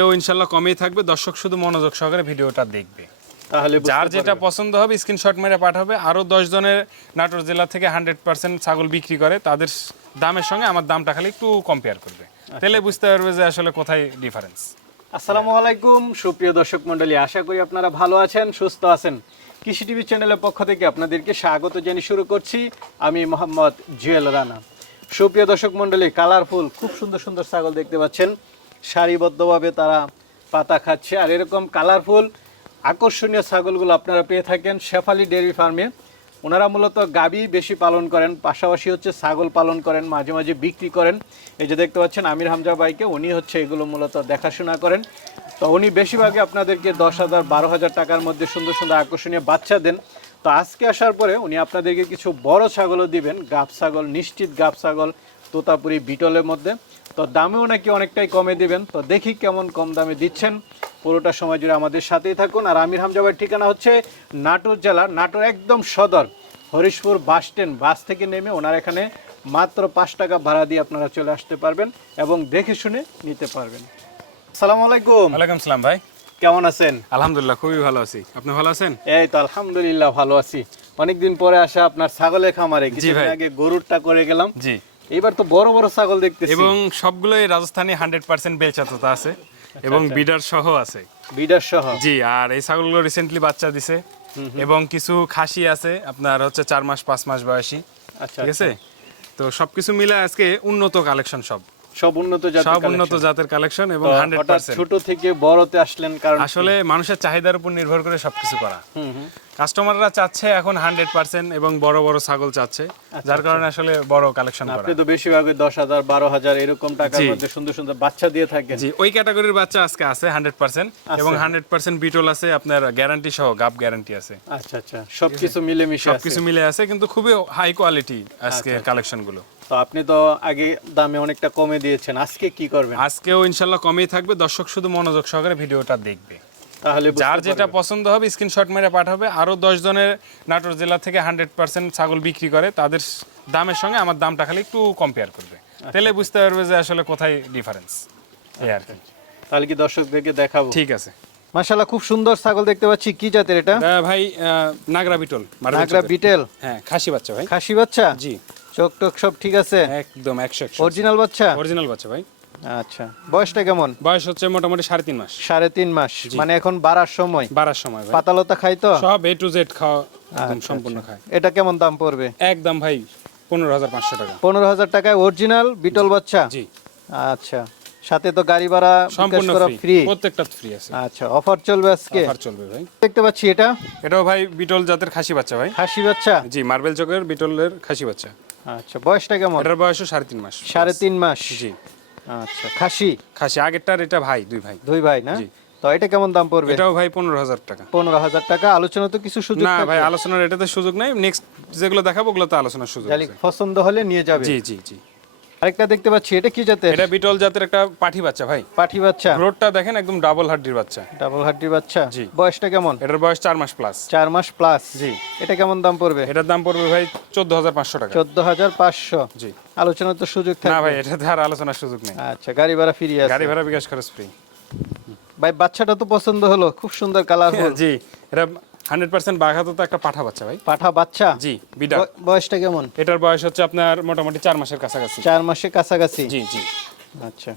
কেউ ইনশাল্লাহ কমেই থাকবে। দর্শক শুধু মনোযোগ সহকারে ভিডিওটা দেখবে। তাহলে যার যেটা পছন্দ হবে স্ক্রিনশট মেরে পাঠাবে। আরও জনের নাটোর জেলা থেকে হান্ড্রেড পার্সেন্ট ছাগল বিক্রি করে তাদের দামের সঙ্গে আমার দামটা খালি একটু কম্পেয়ার করবে। তাহলে বুঝতে পারবে যে আসলে কোথায় ডিফারেন্স আসসালামু আলাইকুম সুপ্রিয় দর্শক মণ্ডলী আশা করি আপনারা ভালো আছেন সুস্থ আছেন। কৃষি টিভি চ্যানেলের পক্ষ থেকে আপনাদেরকে স্বাগত জানিয়ে শুরু করছি। আমি মোহাম্মদ জুয়েল রানা। সুপ্রিয় দর্শক মণ্ডলী কালারফুল খুব সুন্দর সুন্দর ছাগল দেখতে পাচ্ছেন। সারিবদ্ধভাবে তারা পাতা খাচ্ছে। আর এরকম কালারফুল আকর্ষণীয় ছাগলগুলো আপনারা পেয়ে থাকেন শেফালি ডেয়ারি ফার্মে। ওনারা মূলত গাবি বেশি পালন করেন, পাশাপাশি হচ্ছে ছাগল পালন করেন, মাঝে মাঝে বিক্রি করেন। এই যে দেখতে পাচ্ছেন আমির হামজা বাইকে উনি হচ্ছে এগুলো মূলত দেখাশোনা করেন। তো উনি বেশিরভাগই আপনাদেরকে দশ হাজার, বারো হাজার টাকার মধ্যে সুন্দর সুন্দর আকর্ষণীয় বাচ্চা দেন। তো আজকে আসার পরে উনি আপনাদেরকে কিছু বড় ছাগলও দিবেন, গাব ছাগল, নিশ্চিত গাব ছাগল, তোতাপুরি, বিটলের মধ্যে। তো দামেও নাকি অনেকটাই কমে দিবেন। তো দেখি কেমন কম দামে দিচ্ছেন। পুরোটা সময় জুড়ে আমাদের সাথেই থাকুন। আর আমির হামজাবার ঠিকানা হচ্ছে নাটোর জেলা নাটোর একদম সদর হরিশপুর বাস স্ট্যান্ড। বাস থেকে নেমে ওনার এখানে মাত্র পাঁচ টাকা ভাড়া দিয়ে আপনারা চলে আসতে পারবেন এবং দেখে শুনে নিতে পারবেন। আসসালামু আলাইকুম। ওয়ালাইকুম সালাম ভাই। কেমন আছেন? আলহামদুলিল্লাহ খুবই ভালো আছি। আপনি ভালো আছেন? এই তো আলহামদুলিল্লাহ ভালো আছি। অনেকদিন পরে আসা আপনার ছাগলের খামারে। কিছুদিন আগে গরুরটা করে গেলাম। জি। এবার তো বড় বড় ছাগল দেখতেছি। এবং সবগুলোই রাজস্থানী হান্ড্রেড পার্সেন্ট বেলচাততা আছে এবং বিডার সহ আছে। বিডার সহ। জি আর এই ছাগলগুলো রিসেন্টলি বাচ্চা দিছে। এবং কিছু খাসি আছে আপনার হচ্ছে চার মাস পাঁচ মাস বয়সী। আচ্ছা ঠিক আছে? তো সবকিছু মিলে আজকে উন্নত কালেকশন সব। সব উন্নত জাতের সব উন্নত জাতের কালেকশন এবং তো হান্ড্রেড হঠাৎ পার্সেন্ট ছোট থেকে বড়তে আসলেন কারণ আসলে মানুষের চাহিদার উপর নির্ভর করে সবকিছু করা। হুম হুম। কাস্টমাররা চাচ্ছে এখন হান্ড্রেড পার্সেন্ট এবং বড় বড় ছাগল চাচ্ছে যার কারণে আসলে বড় কালেকশন আপনি তো বেশিরভাগই দশ হাজার বারো হাজার এরকম টাকার মধ্যে সুন্দর সুন্দর বাচ্চা দিয়ে থাকেন। জি ওই ক্যাটাগরির বাচ্চা আজকে আছে হান্ড্রেড পার্সেন্ট এবং হান্ড্রেড পার্সেন্ট বিটল আছে আপনার গ্যারান্টি সহ গাপ গ্যারান্টি আছে। আচ্ছা আচ্ছা। সবকিছু মিলেমিশে আছে। সবকিছু মিলে আছে কিন্তু খুবই হাই কোয়ালিটি আজকে কালেকশনগুলো। তো আপনি তো আগে দামে অনেকটা কমে দিয়েছেন আজকে কি করবেন? আজকেও ইনশাল্লাহ কমেই থাকবে দর্শক শুধু মনোযোগ সহকারে ভিডিওটা দেখবে। তাহলে যার যেটা পছন্দ হবে স্ক্রিনশট মেরে পাঠাবে। আরও দশ জনের নাটোর জেলা থেকে হান্ড্রেড পার্সেন্ট ছাগল বিক্রি করে তাদের দামের সঙ্গে আমার দামটা খালি একটু কম্পেয়ার করবে। তাহলে বুঝতে পারবে যে আসলে কোথায় ডিফারেন্স এই আর কি। তাহলে কি দর্শকদেরকে দেখাবো? ঠিক আছে। মাশাআল্লাহ খুব সুন্দর ছাগল দেখতে পাচ্ছি। কি জাতের এটা? ভাই আহ, নাগরা বিটল নাগরা। বিটেল? হ্যাঁ খাসি বাচ্চা ভাই। খাসি বাচ্চা? জি। চোখ টোক সব ঠিক আছে? একদম একশো একশো। অরিজিনাল বাচ্চা? অরিজিনাল বাচ্চা ভাই। আচ্ছা। বয়সটা কেমন? বয়স হচ্ছে মোটামুটি সাড়ে তিন মাস। সাড়ে তিন মাস। মানে এখন বাড়ার সময়? বাড়ার সময় পাতালতা খাই তো? সব এ টু জেড খাওয়া আচ্ছা, একদম সম্পূর্ণ খায় এটা কেমন দাম পড়বে? একদম ভাই পনেরো হাজার পাঁচশো টাকা। পনেরো হাজার টাকায় অরিজিনাল বিটল বাচ্চা? জি। আচ্ছা। সাথে তো গাড়ি ভাড়া সম্পূর্ণ ফ্রি ফ্রি প্রত্যেকটা ফ্রি আছে। আচ্ছা অফার চলবে আজকে? অফার চলবে ভাই। দেখতে পাচ্ছি এটা। এটাও ভাই বিটল জাতের খাসি বাচ্চা ভাই। খাসি বাচ্চা? জি মার্বেল চকের বিটলের খাসি বাচ্চা। আচ্ছা বয়সটা কেমন? এটার বয়সও সাড়ে তিন মাস। সাড়ে তিন মাস। জি। আচ্ছা খাসি? খাসি আগেরটার এটা ভাই দুই ভাই। দুই ভাই না? তো এটা কেমন দাম পড়বে? এটাও ভাই পনেরো হাজার টাকা। পনেরো হাজার টাকা। আলোচনা তো কিছু সুযোগ না? ভাই আলোচনার এটাতে সুযোগ নাই। নেক্সট যেগুলো দেখাবো ওগুলোতে আলোচনার সুযোগ পছন্দ হলে নিয়ে যাবে। জি জি জি। আরেকটা দেখতে পাচ্ছি এটা কি জাতের? এটা বিটল জাতের একটা পাঠি বাচ্চা ভাই। পাঠি বাচ্চা। গ্রোথটা দেখেন একদম ডাবল হাড্ডির বাচ্চা। ডাবল হাড্ডি বাচ্চা। জি। বয়সটা কেমন? এটার বয়স চার মাস প্লাস চার মাস প্লাস জি। এটা কেমন দাম পড়বে? এটার দাম পড়বে ভাই চোদ্দ হাজার পাঁচশো টাকা। চোদ্দ হাজার পাঁচশো। জি। আলোচনার তো সুযোগ না ভাই এটাতে আর আলোচনার সুযোগ নেই। আচ্ছা গাড়ি ভাড়া ফিরিয়ে আছে। গাড়ি ভাড়া বিকাশ খরচ ফ্রি ভাই বাচ্চাটা তো পছন্দ হলো। খুব সুন্দর কালার জি এটা হান্ড্রেড পার্সেন্ট বাঘাতো তো একটা পাঠা বাচ্চা ভাই। পাঠা বাচ্চা? জি বিডার। বয়সটা কেমন? এটার বয়স হচ্ছে আপনার মোটামুটি চার মাসের কাছাকাছি। চার মাসে কাছাকাছি? জি জি। আচ্ছা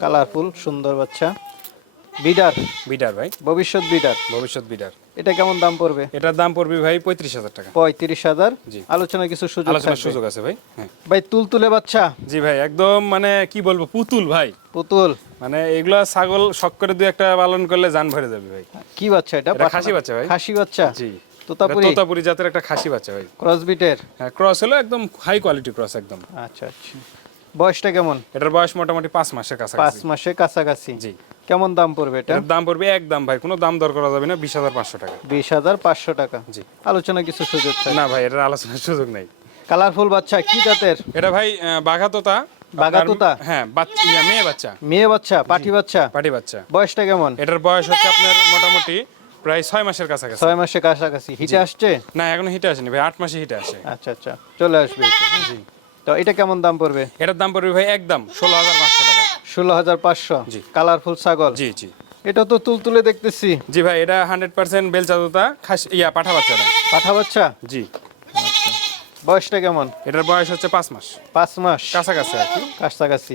কালারফুল সুন্দর বাচ্চা। বিডার? বিডার ভাই। ভবিষ্যৎ বিডার? ভবিষ্যৎ বিডার। এটা কেমন দাম পড়বে? এটার দাম পড়বে ভাই পঁয়ত্রিশ হাজার টাকা। পঁয়ত্রিশ হাজার? জি। আলোচনা কিছু সুযোগ আলোচনার। সুযোগ আছে ভাই হ্যাঁ। ভাই তুলতুলে বাচ্চা? জি ভাই একদম মানে কি বলব পুতুল ভাই। পুতুল। মানে এগুলা ছাগল শখ করে দুই একটা পালন করলে জান ভরে যাবে ভাই। কি বাচ্চা এটা? খাসি বাচ্চা ভাই। খাসি বাচ্চা? জি। তোতাপুরি। তোতাপুরি জাতের একটা খাসি বাচ্চা ভাই। ক্রস বিটের হ্যাঁ ক্রস হলো একদম হাই কোয়ালিটি ক্রস একদম। আচ্ছা আচ্ছা। বয়সটা কেমন? এটার বয়স মোটামুটি পাঁচ মাসের পাঁচ কাছাকাছি মাসে কাছাকাছি। জি। কেমন দাম পড়বে এটা? দাম পড়বে একদম ভাই কোনো দাম দর করা যাবে না বিশ হাজার পাঁচশো টাকা। বিশ হাজার পাঁচশো টাকা। জি। আলোচনা কিছু সুযোগ না ভাই এটার আলোচনার সুযোগ নেই। কালারফুল বাচ্চা কি জাতের? এটা ভাই বাঘা বাঘাতোতা বাঘাতোতা? হ্যাঁ বাচ্চা মেয়ে বাচ্চা। মেয়ে বাচ্চা পাঠি বাচ্চা? পাটি বাচ্চা। বয়সটা কেমন? এটার বয়স হচ্ছে আপনার মোটামুটি প্রায় ছয় মাসের কাছাকাছি। ছয় মাসে কাছাকাছি। হিটে আসছে? না এখনও হিটে আসেনি ভাই আট মাসে হিটে আসে। আচ্ছা আচ্ছা চলে আসবে এটা। তো এটা কেমন দাম পড়বে? এটার দাম পড়বে ভাই একদম ষোলো হাজার পাঁচশো টাকা। ষোলো হাজার পাঁচশো? জি। কালারফুল ছাগল? জি জি। এটা তো তুলতুলে দেখতেছি। জি ভাই এটা হান্ড্রেড পার্সেন্ট বেলচাদুতা খাস ইয়া পাঠা বাচ্চাটা। পাঠা বাচ্চা? জি। বয়সটা কেমন? এটার বয়স হচ্ছে পাঁচ মাস। পাঁচ মাস। কাছাকাছি আর কি। কাছাকাছি।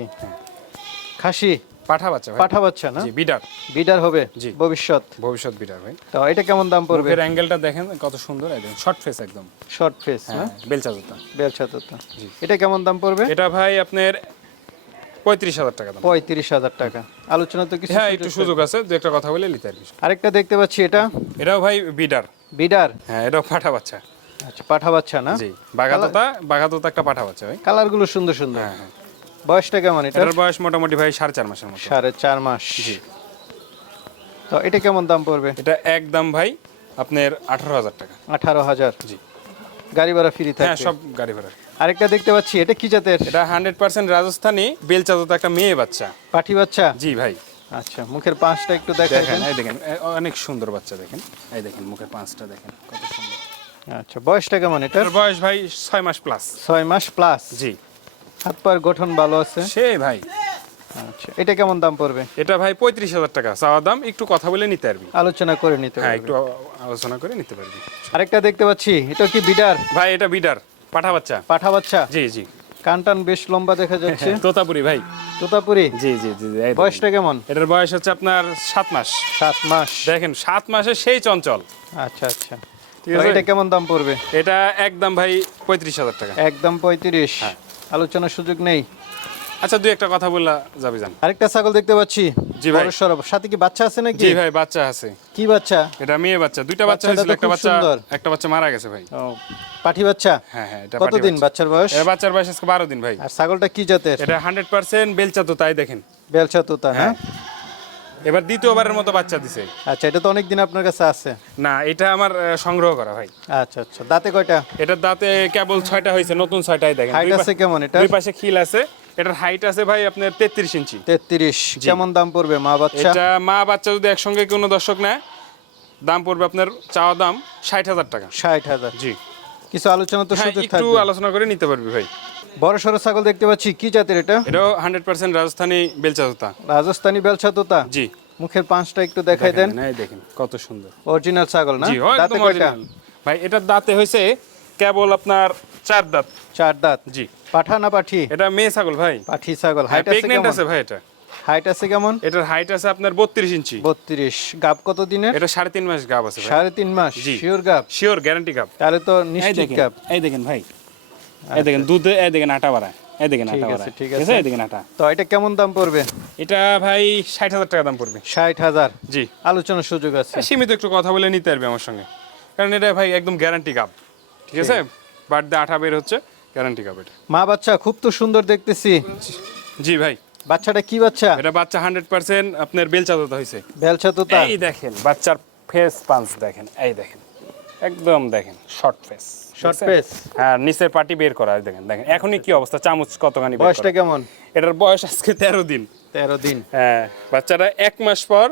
খাসি? পাঠা বাচ্চা পাঠা বাচ্চা না? জি বিডার। বিডার হবে জি। ভবিষ্যৎ। ভবিষ্যৎ বিডার ভাই। তো এটা কেমন দাম পড়বে? মুখের অ্যাঙ্গেলটা দেখেন কত সুন্দর একদম। শর্ট ফেস একদম। শর্ট ফেস হ্যাঁ হ্যাঁ বেলচাদুতা বেলচা তো এটা কেমন দাম পড়বে? এটা ভাই আপনার পঁয়ত্রিশ হাজার টাকা দাম। পঁয়ত্রিশ হাজার টাকা। আলোচনা তো কিছু হ্যাঁ একটু সুযোগ আছে দু একটা কথা বলে নিতে পারবি। আরেকটা দেখতে পাচ্ছি এটা? এটাও ভাই বিডার। বিডার? হ্যাঁ এটাও পাঠা বাচ্চা। আচ্ছা পাঠা বাচ্চা না? জি বাগাতোতা বাগাতোতা একটা পাঠা বাচ্চা ভাই। কালারগুলো সুন্দর সুন্দর। হ্যাঁ হ্যাঁ। বয়সটা কেমন এটা এটার বয়স মোটামুটি ভাই সাড়ে চার মাসের মতো। সাড়ে চার মাস। জি। তো এটা কেমন দাম পড়বে? এটা একদম ভাই আপনার আঠারো হাজার টাকা। আঠারো হাজার। জি। গাড়ি ভাড়া ফ্রি হ্যাঁ সব গাড়ি ভাড়া। আরেকটা দেখতে পাচ্ছি এটা কি জাতের? এটা হান্ড্রেড পার্সেন্ট রাজস্থানী বেলচাদোতা একটা মেয়ে বাচ্চা। পাঠি বাচ্চা? জি ভাই। আচ্ছা মুখের পাঁচটা একটু দেখেন এই দেখেন অনেক সুন্দর বাচ্চা দেখেন। এই দেখেন মুখের পাঁচটা দেখেন কত সুন্দর। আচ্ছা বয়সটা কেমন এটার? বয়স ভাই ছয় মাস প্লাস ছয় মাস প্লাস জি। হাত পায়ের গঠন ভালো আছে? সে ভাই। আচ্ছা এটা কেমন দাম পড়বে? এটা ভাই পঁয়ত্রিশ হাজার টাকা চাওয়া দাম একটু কথা বলে নিতে পারবি। আলোচনা করে নিতে হ্যাঁ একটু আলোচনা করে নিতে পারবি। আরেকটা দেখতে পাচ্ছি এটা কি বিডার? ভাই এটা বিডার পাঠা বাচ্চা। পাঠা বাচ্চা? জি জি। কানটান বেশ লম্বা দেখা যাচ্ছে। তোতাপুরি ভাই। তোতাপুরি? জি জি জি জি, বয়সটা কেমন? এটার বয়স হচ্ছে আপনার সাত মাস। সাত মাস। দেখেন সাত মাসে সেই চঞ্চল। আচ্ছা আচ্ছা। ঠিক আছে? এটা কেমন দাম পড়বে? এটা একদম ভাই পঁয়ত্রিশ হাজার টাকা। একদম পঁয়ত্রিশ। হ্যাঁ। আলোচনার সুযোগ নেই। আচ্ছা দুই একটা কথা বললা যাবি যান আরেকটা ছাগল দেখতে পাচ্ছি। জি ভাই। সড়ো। সাথে কি বাচ্চা আছে নাকি? জি ভাই বাচ্চা আছে। কি বাচ্চা? এটা মেয়ে বাচ্চা। দুইটা বাচ্চা হয়েছিল একটা বাচ্চা একটা বাচ্চা মারা গেছে ভাই। পাঠি বাচ্চা? হ্যাঁ হ্যাঁ এটা কতদিন বাচ্চার বয়স? এর বাচ্চার বয়স আজকে বারো দিন ভাই। আর ছাগলটা কি জাতের? এটা হান্ড্রেড পার্সেন্ট বেলচা তো তাই দেখেন। বেলচা তোতা হ্যাঁ। এবার দ্বিতীয়বারের মতো বাচ্চা দিছে। আচ্ছা এটা তো অনেক দিন আপনার কাছে আছে। না এটা আমার সংগ্রহ করা ভাই। আচ্ছা আচ্ছা দাঁতে কয়টা? এটার দাঁতে কেবল ছয়টা হয়েছে নতুন ছয়টাই দেখেন। হাইট আছে কেমন এটা? দুই পাশে খিল আছে। এটার হাইট আছে ভাই আপনার তেত্রিশ ইঞ্চি। তেত্রিশ কেমন দাম পড়বে মা বাচ্চা? এটা মা বাচ্চা যদি একসঙ্গে কোনো দর্শক নেয় দাম পড়বে আপনার চাওয়া দাম ষাট হাজার টাকা। ষাট হাজার। জি। কিছু আলোচনা তো হ্যাঁ সুযোগ একটু আলোচনা করে নিতে পারবি ভাই। বড় সড়ো ছাগল দেখতে পাচ্ছি। কি জাতের এটা? এটাও হান্ড্রেড পার্সেন্ট রাজস্থানী বেলচা তোতা রাজস্থানী বেলচা তোতা জি। মুখের পাঁচটা একটু দেখাই দেন। দেখেন, এই দেখেন কত সুন্দর। অরিজিনাল ছাগল না? দাঁতে কয়টা? ভাই এটার দাঁতে হয়েছে কেবল আপনার চার দাঁত। চার দাঁত? জি। পাঠা না পাঠি? এটা মেয়ে ছাগল ভাই। পাঠি ছাগল। হাইট আছে কেমন? আছে ভাই এটা। হাইট আছে কেমন? এটার হাইট আছে আপনার বত্রিশ ইঞ্চি। বত্রিশ। গাব কত দিনের? এটা সাড়ে তিন মাস গাব আছে ভাই। সাড়ে তিন মাস। শিওর গাব? শিওর গ্যারান্টি গাব। তাহলে তো নিশ্চিত গাব। এই দেখেন ভাই। এই দেখেন দুধ এই দেখেন আটা বাড়ায় এই দেখেন আটা বাড়ায় ঠিক আছে। আছে এই দেখেন আটা তো এটা কেমন দাম পড়বে? এটা ভাই ষাট হাজার টাকা দাম পড়বে। ষাট হাজার? জি। আলোচনার সুযোগ আছে। সীমিত একটু কথা বলে নিতে পারবে আমার সঙ্গে। কারণ এটা ভাই একদম গ্যারান্টি কাপ ঠিক আছে? বার্থডে আঠা বের হচ্ছে গ্যারান্টি কাপ এটা। মা বাচ্চা খুব তো সুন্দর দেখতেছি। জি ভাই। বাচ্চাটা কি বাচ্চা? এটা বাচ্চা হান্ড্রেড পার্সেন্ট আপনার বেলচা দাতা হয়েছে বেলচা তোতা এই দেখেন বাচ্চার ফেস পাঞ্চ দেখেন এই দেখেন। একদম দেখেন শর্ট ফেস শর্ট পেস হ্যাঁ নিচের পাটি বের করা দেখেন দেখেন। এখনই কি অবস্থা? চামচ কতখানি বয়সটা কেমন? এটার বয়স আজকে তেরো দিন। তেরো দিন। হ্যাঁ বাচ্চাটা এক মাস পর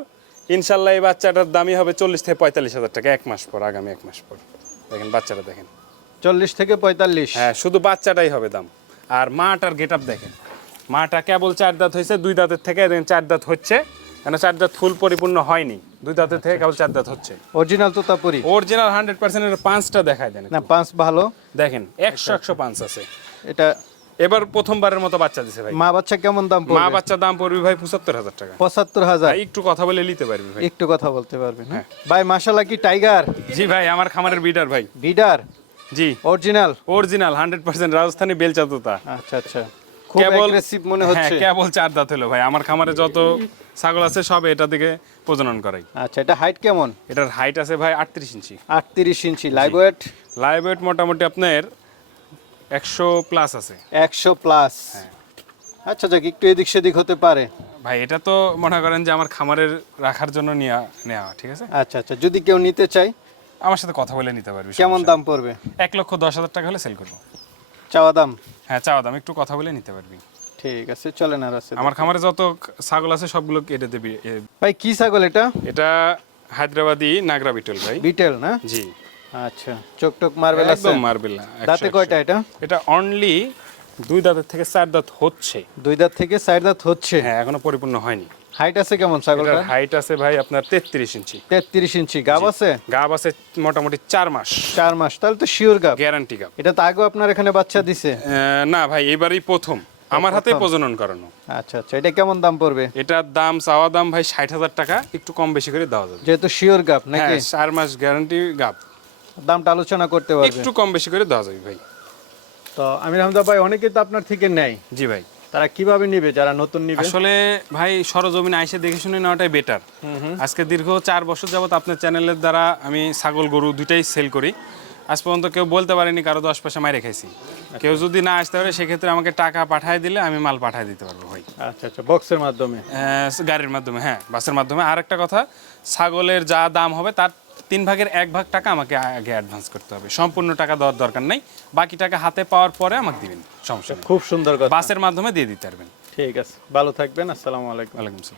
ইনশাল্লাহ এই বাচ্চাটার দামই হবে চল্লিশ থেকে পঁয়তাল্লিশ হাজার টাকা এক মাস পর আগামী এক মাস পর। দেখেন বাচ্চাটা দেখেন। চল্লিশ থেকে পঁয়তাল্লিশ। হ্যাঁ শুধু বাচ্চাটাই হবে দাম। আর মাটার গেট আপ দেখেন। মাটা কেবল চার দাঁত হয়েছে দুই দাঁতের থেকে দেখেন চার দাঁত হচ্ছে। কেন চার দাঁত ফুল পরিপূর্ণ হয়নি? দুই দাঁতের থেকে কেবল চার দাঁত হচ্ছে। অরিজিনাল তোতাপুরি অরিজিনাল হান্ড্রেড পার্সেন্টের পাঁচটা দেখায় দেন না পাঁচ ভালো। দেখেন একশো একশো পাঁচ আছে। এটা এবার প্রথমবারের মতো বাচ্চা দিছে ভাই। মা বাচ্চা কেমন দাম মা বাচ্চা দাম পড়বে ভাই পঁচাত্তর হাজার টাকা। পঁচাত্তর হাজার? একটু কথা বলে নিতে পারবি ভাই। একটু কথা বলতে পারবেন হ্যাঁ? ভাই মাশাল্লাহ কি টাইগার? জি ভাই আমার খামারের বিডার ভাই। বিডার জি। Original original hundred percent Rajasthani বেলচা তোতা আচ্ছা আচ্ছা। কেবল মনে হচ্ছে। হ্যাঁ, কেবল চার দাঁত হলো ভাই। আমার খামারে যত ছাগল আছে সব এটা থেকে প্রজনন করাই। আচ্ছা এটা হাইট কেমন? এটার হাইট আছে ভাই আটত্রিশ ইঞ্চি। আটত্রিশ inch. Live weight live weight মোটামুটি আপনার একশো প্লাস আছে। একশো প্লাস হ্যাঁ। আচ্ছা যাক একটু এদিক সেদিক হতে পারে। ভাই এটা তো মনে করেন যে আমার খামারের রাখার জন্য নেওয়া নেওয়া ঠিক আছে? আচ্ছা আচ্ছা যদি কেউ নিতে চাই আমার সাথে কথা বলে নিতে পারবি কেমন দাম পড়বে? এক লক্ষ দশ হাজার টাকা হলে সেল করব। চাওয়া দাম? হ্যাঁ চাওয়া দাম। একটু কথা বলে নিতে পারবি। ঠিক আছে চলেন আর আছে। আমার খামারে যত ছাগল আছে সবগুলো কেটে দেবি। ভাই কি ছাগল এটা? এটা হায়দ্রাবাদি নাগরা বিটল ভাই। বিটেল না? জি। আচ্ছা চোখ টোক মার্বেল আছে? একদম মার্বেল দাঁতে কয়টা এটা? এটা অনলি দুই দাঁতের থেকে চার দাঁত হচ্ছে। দুই দাঁত থেকে চার দাঁত হচ্ছে? হ্যাঁ এখনও পরিপূর্ণ হয়নি। হাইট আছে কেমন ছাগলটা এটার হাইট আছে ভাই আপনার তেত্রিশ ইঞ্চি। তেত্রিশ ইঞ্চি গাব আছে? গাব আছে মোটামুটি চার মাস। চার মাস তাহলে তো শিওর গাব। গ্যারান্টি গাব। এটা তো আগেও আপনার এখানে বাচ্চা দিছে? না ভাই এবারই প্রথম। আমার হাতে প্রজনন করানো। আচ্ছা আচ্ছা এটা কেমন দাম পড়বে? এটার দাম চাওয়া দাম ভাই ষাট হাজার টাকা একটু কম বেশি করে দেওয়া যাবে। যেহেতু শিওর গাব নাকি? হ্যাঁ চার মাস গ্যারান্টি গাব। দামটা আলোচনা করতে পারবে। একটু কম বেশি করে দেওয়া যাবে ভাই। তো আমির হামদা ভাই অনেকেই তো আপনার থেকে নেয়। জি ভাই। তারা কীভাবে নিবে? যারা নতুন নিবে? আসলে ভাই সরজমিনে আইসে দেখে শুনে নেওয়াটাই বেটার আজকে দীর্ঘ চার বছর যাবত আপনার চ্যানেলের দ্বারা আমি ছাগল গরু দুইটাই সেল করি। আজ পর্যন্ত কেউ বলতে পারেনি কারও দশ পয়সা মাইরে খাইছি। কেউ যদি না আসতে পারে সেক্ষেত্রে আমাকে টাকা পাঠায় দিলে আমি মাল পাঠায় দিতে পারব ভাই। আচ্ছা আচ্ছা বক্সের মাধ্যমে? আহ, গাড়ির মাধ্যমে হ্যাঁ বাসের মাধ্যমে। আর একটা কথা ছাগলের যা দাম হবে তার তিন ভাগের এক ভাগ টাকা আমাকে আগে অ্যাডভান্স করতে হবে। সম্পূর্ণ টাকা দেওয়ার দরকার নেই। বাকি টাকা হাতে পাওয়ার পরে আমাকে দিবেন। সমস্যা খুব সুন্দর কথা। বাসের মাধ্যমে দিয়ে দিতে পারবেন। ঠিক আছে। ভালো থাকবেন। আসসালামু আলাইকুম। আসসালাম।